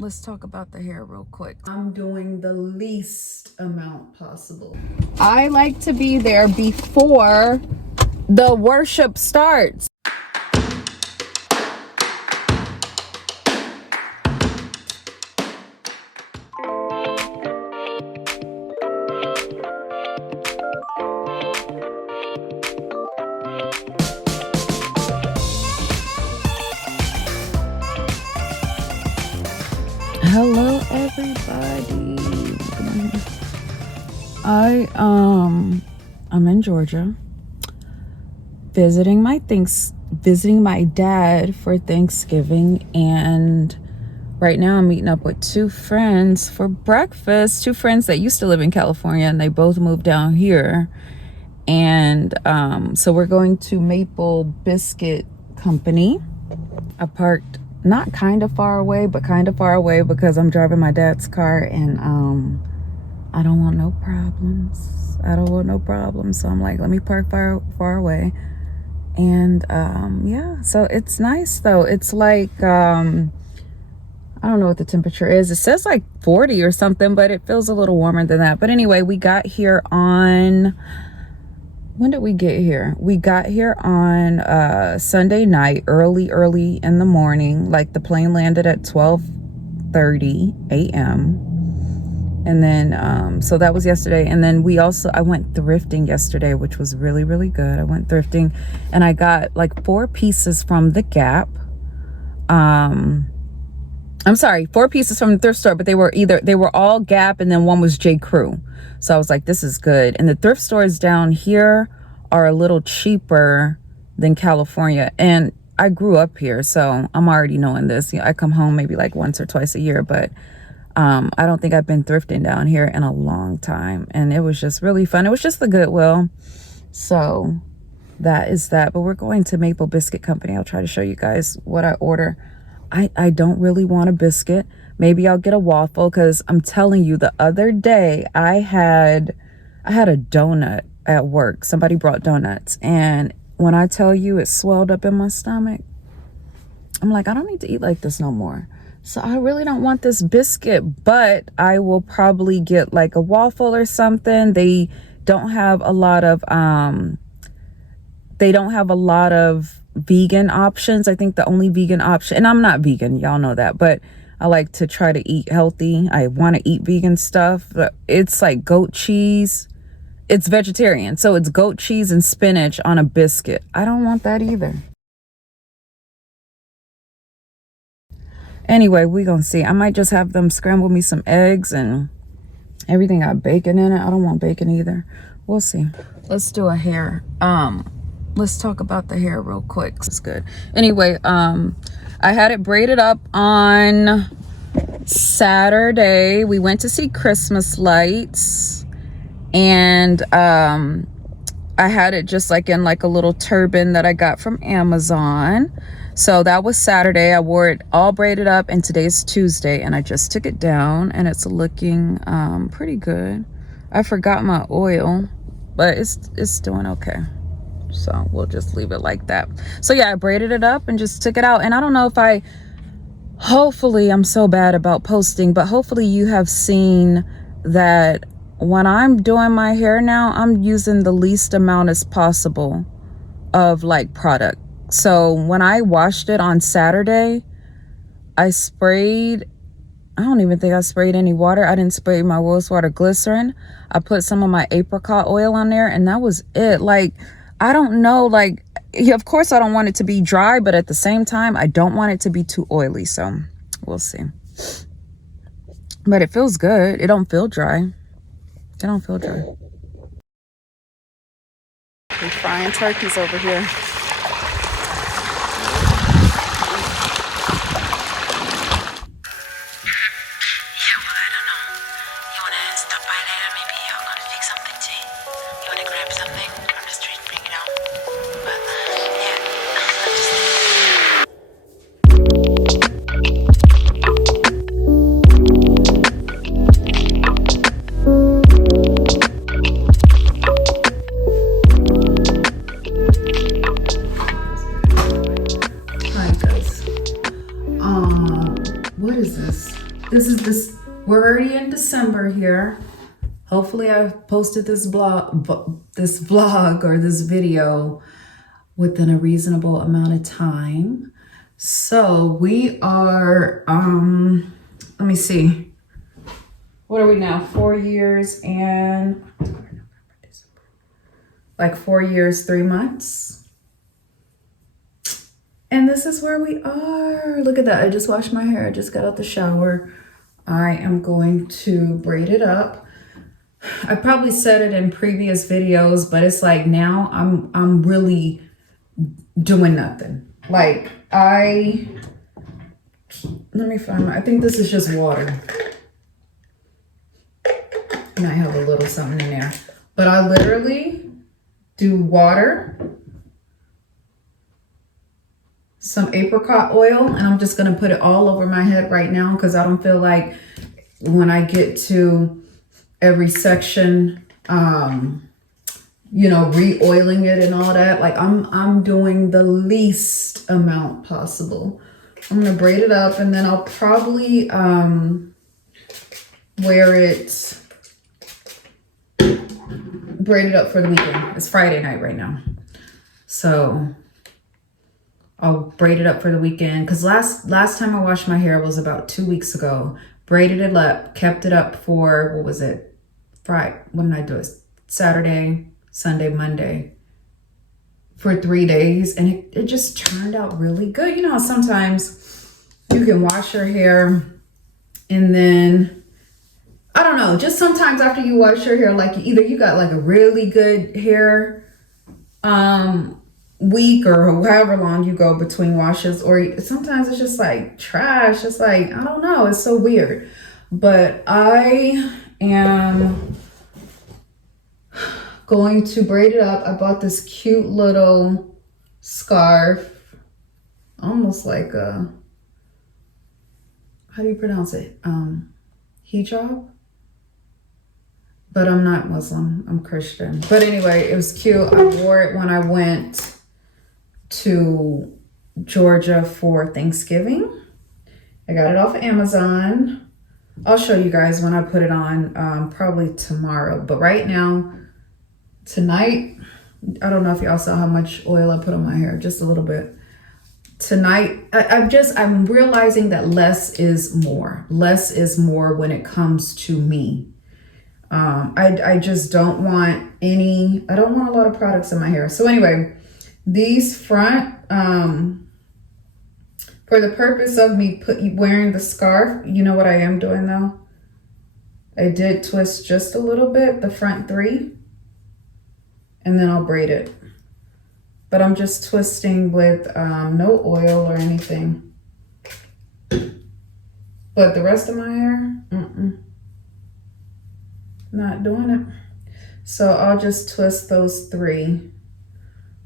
let's talk about the hair real quick. I'm doing the least amount possible. I like to be there before the worship starts. Hello everybody. I'm in Georgia visiting my dad for Thanksgiving, and right now I'm meeting up with two friends for breakfast. Two friends that used to live in California and they both moved down here. And so we're going to Maple Biscuit Company. I parked not kind of far away, but kind of far away because I'm driving my dad's car, and I don't want no problems. So I'm like, let me park far away. And yeah, so it's nice though. It's like I don't know what the temperature is. It says like 40 or something, but it feels a little warmer than that. But anyway, we got here on, when did we get here? We got here on Sunday night, early in the morning. Like the plane landed at 12:30 a.m. And then so that was yesterday. And then I went thrifting yesterday, which was really, really good. I went thrifting and I got like 4 pieces from the Gap. I'm sorry, 4 pieces from the thrift store, but they were all Gap, and then one was J. Crew. So I was like, this is good. And the thrift stores down here are a little cheaper than California. And I grew up here, so I'm already knowing this. You know, I come home maybe like once or twice a year, but I don't think I've been thrifting down here in a long time. And it was just really fun. It was just the Goodwill. So that is that. But we're going to Maple Biscuit Company. I'll try to show you guys what I order. I don't really want a biscuit. Maybe I'll get a waffle, because I'm telling you, the other day I had a donut at work. Somebody brought donuts, and when I tell you it swelled up in my stomach, I'm like, I don't need to eat like this no more. So I really don't want this biscuit, but I will probably get like a waffle or something. They don't have a lot of vegan options. I think the only vegan option, and I'm not vegan, y'all know that, but I like to try to eat healthy. I want to eat vegan stuff. It's like goat cheese. It's vegetarian, so it's goat cheese and spinach on a biscuit. I don't want that either. Anyway, we gonna see. I might just have them scramble me some eggs, and everything got bacon in it. I don't want bacon either. We'll see. Let's do a hair. Let's talk about the hair real quick. It's good. Anyway, I had it braided up on Saturday. We went to see Christmas lights, and I had it just like in like a little turban that I got from Amazon. So that was Saturday. I wore it all braided up, and today's Tuesday, and I just took it down, and it's looking pretty good. I forgot my oil, but it's doing okay. So we'll just leave it like that. So yeah, I braided it up and just took it out. And I don't know if hopefully, I'm so bad about posting, but hopefully you have seen that when I'm doing my hair now, I'm using the least amount as possible of like product. So when I washed it on Saturday, I don't even think I sprayed any water. I didn't spray my rose water glycerin. I put some of my apricot oil on there, and that was it. Like, I don't know, like, yeah, of course I don't want it to be dry, but at the same time, I don't want it to be too oily. So we'll see. But it feels good. It don't feel dry. It don't feel dry. We're frying turkeys over here. What is this? We're already in December here. Hopefully I've posted this vlog or this video within a reasonable amount of time. So we are, let me see. What are we now? 4 years and, like 4 years, 3 months. And this is where we are. Look at that. I just washed my hair. I just got out the shower. I am going to braid it up. I probably said it in previous videos, but it's like now I'm really doing nothing. Like let me find I think this is just water. And I have a little something in there. But I literally do water, some apricot oil, and I'm just going to put it all over my head right now because I don't feel like when I get to every section, you know, re-oiling it and all that. Like I'm doing the least amount possible. I'm going to braid it up and then I'll probably braid it up for the weekend. It's Friday night right now. So I'll braid it up for the weekend. Because last time I washed my hair was about 2 weeks ago. Braided it up, kept it up for, what was it? Friday. When did I do it? Saturday, Sunday, Monday. For 3 days. And it just turned out really good. You know, sometimes you can wash your hair and then, I don't know, just sometimes after you wash your hair, like either you got like a really good hair week or however long you go between washes, or sometimes it's just like trash. It's like, I don't know, it's so weird. But I am going to braid it up. I bought this cute little scarf, almost like a, how do you pronounce it? Hijab. But I'm not Muslim, I'm Christian. But anyway, it was cute. I wore it when I went to Georgia for Thanksgiving. I got it off of Amazon. I'll show you guys when I put it on, probably tomorrow. But right now, tonight, I don't know if y'all saw how much oil I put on my hair, just a little bit. Tonight, I'm realizing that less is more. Less is more when it comes to me. I just don't want I don't want a lot of products in my hair. So anyway, these front, for the purpose of me wearing the scarf, you know what I am doing though? I did twist just a little bit, the front 3, and then I'll braid it. But I'm just twisting with no oil or anything. But the rest of my hair, not doing it. So I'll just twist those 3.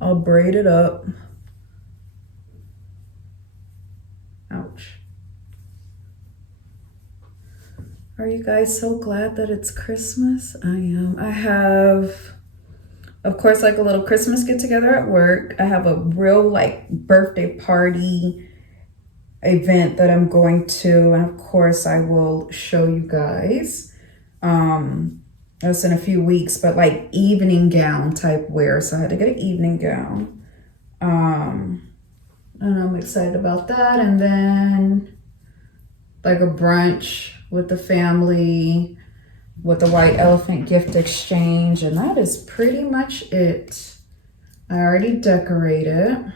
I'll braid it up. Ouch. Are you guys so glad that it's Christmas? I am. I have, of course, like a little Christmas get together at work. I have a real like birthday party event that I'm going to. And of course I will show you guys. That's in a few weeks, but like evening gown type wear. So I had to get an evening gown. And I'm excited about that. And then like a brunch with the family with the white elephant gift exchange. And that is pretty much it. I already decorated.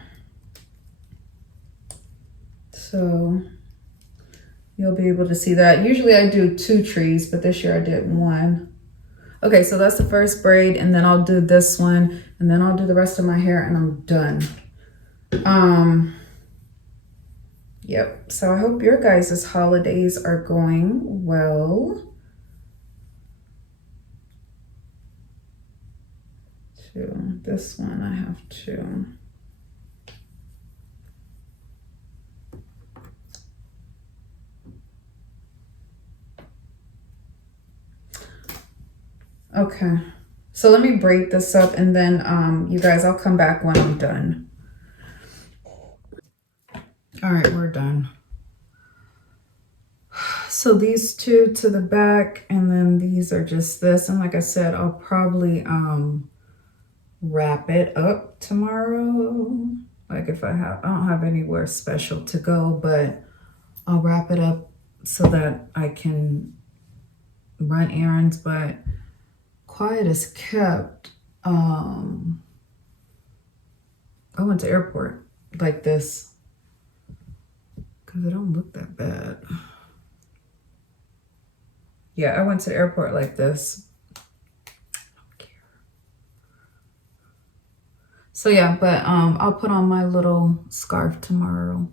So you'll be able to see that. Usually I do 2 trees, but this year I did 1. Okay, so that's the first braid, and then I'll do this one, and then I'll do the rest of my hair, and I'm done. Yep, so I hope your guys' holidays are going well. This one I have to. Okay, so let me braid this up and then you guys, I'll come back when I'm done. All right, we're done. So these two to the back, and then these are just this. And like I said, I'll probably wrap it up tomorrow. Like if I don't have anywhere special to go, but I'll wrap it up so that I can run errands. But quiet as kept. I went to airport like this because it don't look that bad. Yeah, I went to the airport like this. I don't care. So yeah, but I'll put on my little scarf tomorrow.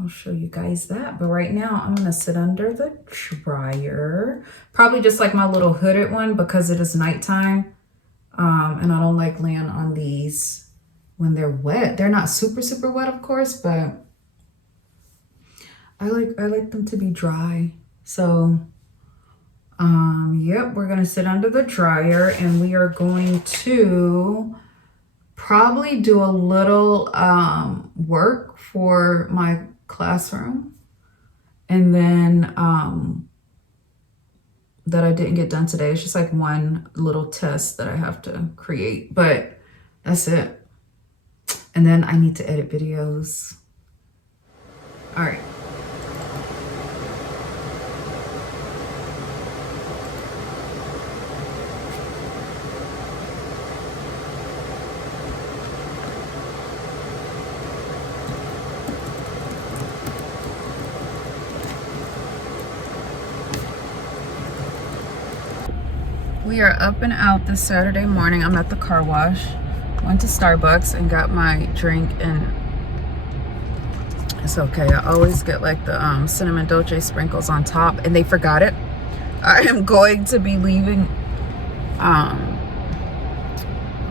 I'll show you guys that. But right now I'm gonna sit under the dryer. Probably just like my little hooded one because it is nighttime. And I don't like laying on these when they're wet. They're not super, super wet, of course, but I like them to be dry. So, yep, we're gonna sit under the dryer and we are going to probably do a little work for my classroom, and then that I didn't get done today. It's just like one little test that I have to create, but that's it. And then I need to edit videos. All right. We are up and out this Saturday morning. I'm at the car wash. Went to Starbucks and got my drink, and it's okay. I always get like the cinnamon dolce sprinkles on top, and they forgot it. I am going to be leaving. I'm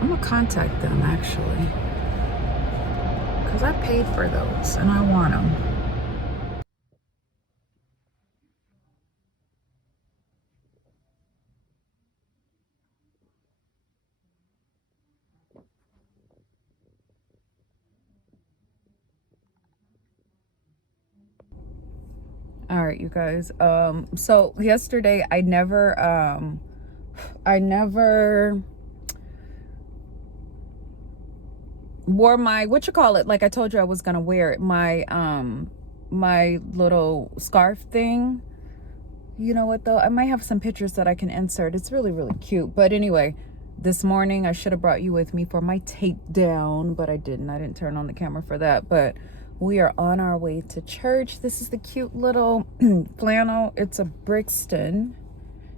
gonna contact them actually, because I paid for those and I want them. All right, you guys. So yesterday I never wore my, what you call it, like I told you I was gonna wear it, my my little scarf thing. You know what though, I might have some pictures that I can insert. It's really, really cute. But anyway, this morning I should have brought you with me for my tape down, but I didn't turn on the camera for that. But we are on our way to church. This is the cute little flannel. It's a Brixton,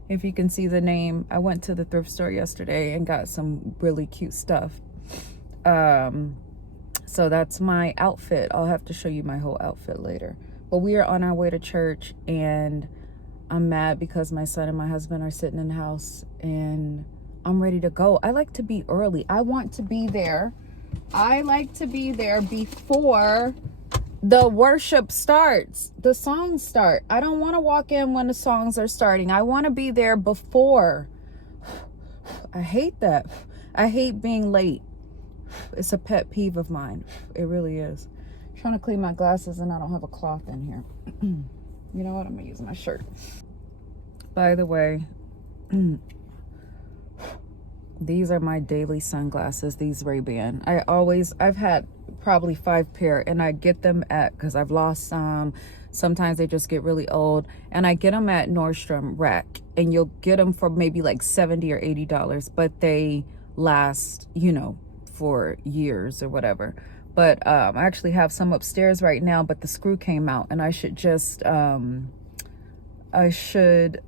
if you can see the name. I went to the thrift store yesterday and got some really cute stuff. So that's my outfit. I'll have to show you my whole outfit later. But we are on our way to church, and I'm mad because my son and my husband are sitting in the house and I'm ready to go. I like to be early. I want to be there. I like to be there before the worship starts, the songs start. I don't want to walk in when the songs are starting. I want to be there before. I hate that. I hate being late. It's a pet peeve of mine. It really is. I'm trying to clean my glasses and I don't have a cloth in here. You know what? I'm gonna use my shirt. By the way, these are my daily sunglasses, these Ray-Ban. I've had probably 5 pair, and I get them at, because I've lost some. Sometimes they just get really old, and I get them at Nordstrom Rack, and you'll get them for maybe like $70 or $80, but they last, you know, for years or whatever. But I actually have some upstairs right now, but the screw came out, and I should just I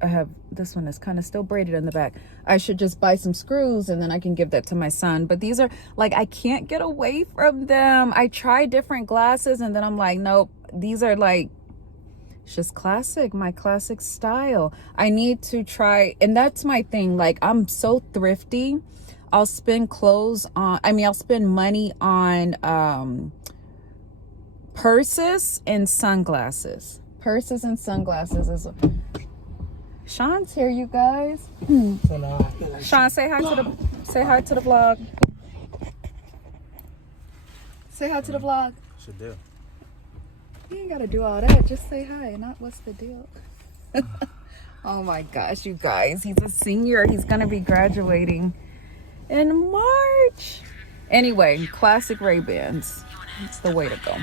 have, this one is kind of still braided in the back. I should just buy some screws and then I can give that to my son. But these are like, I can't get away from them. I try different glasses and then I'm like, nope, these are like, it's just classic, my classic style. I need to try, and that's my thing. Like, I'm so thrifty. I'll spend I'll spend money on purses and sunglasses. Purses and sunglasses is Sean's here, you guys. Sean, say hi to the vlog. Say hi to the vlog. Should do. You ain't gotta do all that. Just say hi and not what's the deal. Oh my gosh, you guys. He's a senior. He's gonna be graduating in March. Anyway, classic Ray-Bans. It's the way to go.